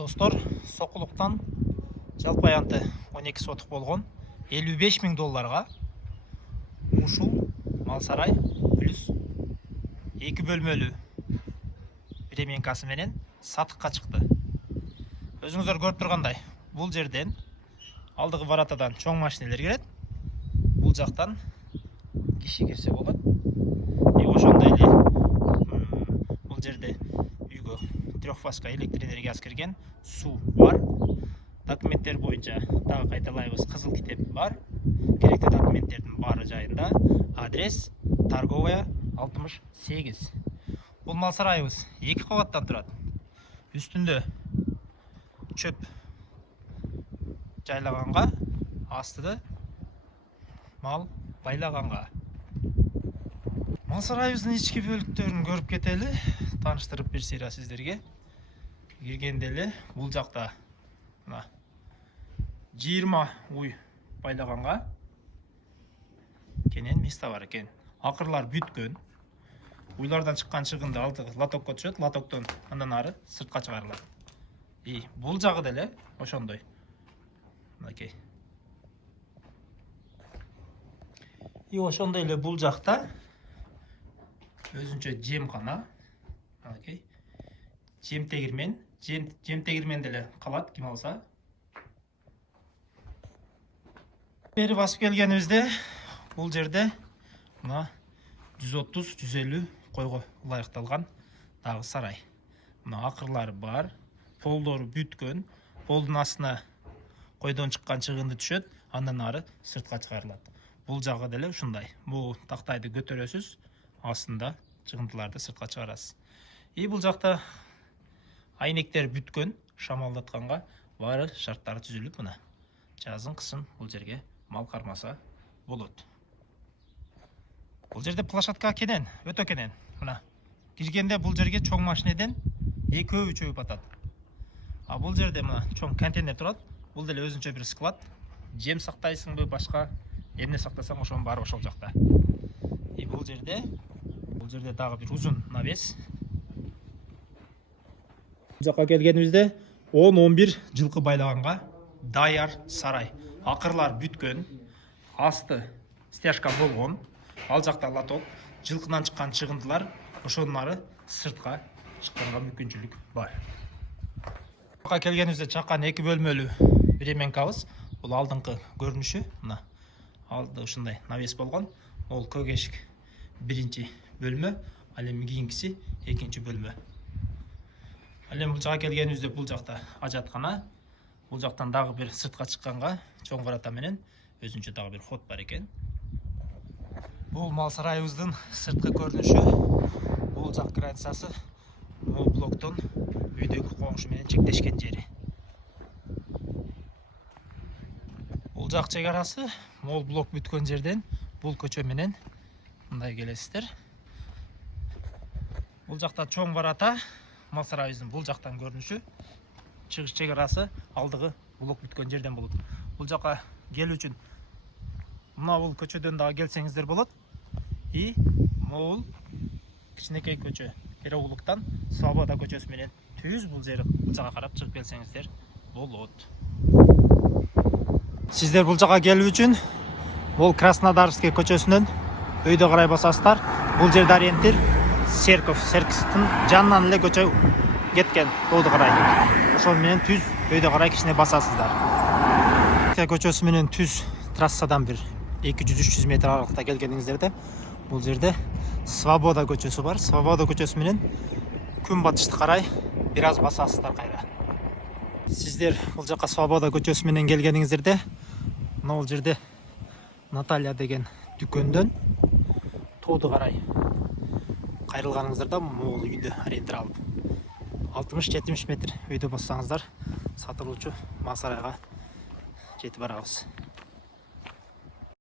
Достор, Соқұлықтан жалпы аянты 12 сотық болған $55.000-ға Ушул Малсарай плюс 2 бөлмөлүү временкасы менен сатыққа чыкты. Өзүңүздөр көрүп тургандай, бул жерден алдыгы варатадан чоң машинелер кирет. Бул жактан киши кирсе болот. Ошондой эле бул жерде үйгө трехфазка электр энергиясы кирген, суу бар. Документтер боюнча дагы кайталайбыз, кызыл китеп бар. Керектүү документтердин баары жайында. Адрес Торговая 68. Бул мал сарайыбыз 2 кабаттан турат. Үстүндө чөп жайлаганга, астыда мал байлаганга. Мал сарайыбыздын ички бөлүктөрүн көрүп кетели, тааныштырып берсейра сиздерге. Киргенде эле бул жакта мына 20 уй байлаганга кенен места бар экен. Акырлар бүткөн. Уйлардан чыккан чыгынды алдыгы лотокко түшөт, лотоктон андан ары сыртка чыгарылат. Бул жагы деле ошондой. Мынакей. Ошондой эле бул жакта өзүнчө жемкана. Мынакей. Жемтегирмен деле калат, ким алса. Бери басып келгенибизде бул жерде мына 130-150 койго ылайыкталган дагы сарай. Мына акырлары бар, полдору бүткөн, полдун астына койдон чыккан чыгынды түшөт, андан ары сыртка чыгарылат. Бул жагы деле ушундай. Бул тактайды көтөрөсүз, астында чыгындыларды сыртка чыгарасыз. Бул жакта айнектер бүткөн, шамалдатканга баары шарттары түзүлүп, мына жазын кышын бул жерге мал кармаса болот. Бул жерде площадка кенен, өтө кенен. Мына киргенде бул жерге чоң машинеден 2-3 батат. Бул жерде мына чоң контейнер турат. Бул деле өзүнчө бир склад. Жем сактайсыңбы, башка эмне сактасаң ошонун баары ошол жакта. Бул жерде дагы бир узун навес. Бул жакка келгенибизде 10-11 жылкы байлаганга даяр сарай. Акырлар бүткөн, асты стяжка болгон. Ал жакта лоток, жылкынан чыккан чыгындылар, ошонун ары сыртка чыкканга мүмкүнчүлүк бар. Жакка келгенибизде чакан 2 бөлмөлүү временкабыз. Бул алдыңкы көрүнүшү, мына алды ушундай навес болгон. Ол көк эшик 1-чи бөлмө, ал эми кийинкиси 2-чи бөлмө. Ал эми бул жакка келгенибизде бул жакта ажаткана. Бул жактан дагы бир сыртка чыкканга чоң варата менен өзүнчө дагы бир ход бар экен. Бул мал сарайыбыздын сырткы көрүнүшү. Бул жак границасы мол блоктон үйдөгү коңшу менен чектешкен жери. Бул жак чегарасы мол блок бүткөн жерден бул көчө менен мындай келесиздер. Бул жакта чоң варата, мал сарайыбыздын бул жактан көрүнүшү. Чыгыш чегарасы алдыгы блок бүткөн жерден болот. Бул жакка келүү үчүн мына бул көчөдөн дагы келсеңиздер болот. Могул кичинекей көчө Переулуктан Свобода көчөсү менен түз бул жакка карап чыгып келсеңиздер болот. Сиздер бул жакка келүү үчүн бул Краснодарский көчөсүнөн өйдө карай басасыздар. Бул жерде ориентир Церковьтин жанынан эле көчө кеткен тоодо карай. Ошол менен түз өйдө карай кичине басасыздар. Көчөсү менен түз трассадан бир 200-300 метр аралыкта келгениңиздерде бул жерде Свобода көчөсү бар. Свобода көчөсү менен күн батышты карай бир аз басасыздар кайра. Сиздер бул жакка Свобода көчөсү менен келгениңиздерде мына бул жерде Наталья деген дүкөндөн тоодо карай кайрылганыңыздарда могул үйдө арендир алып 60-70 метр өйдө бассаңыздар сатылуучу мал сарайга жетип барабыз.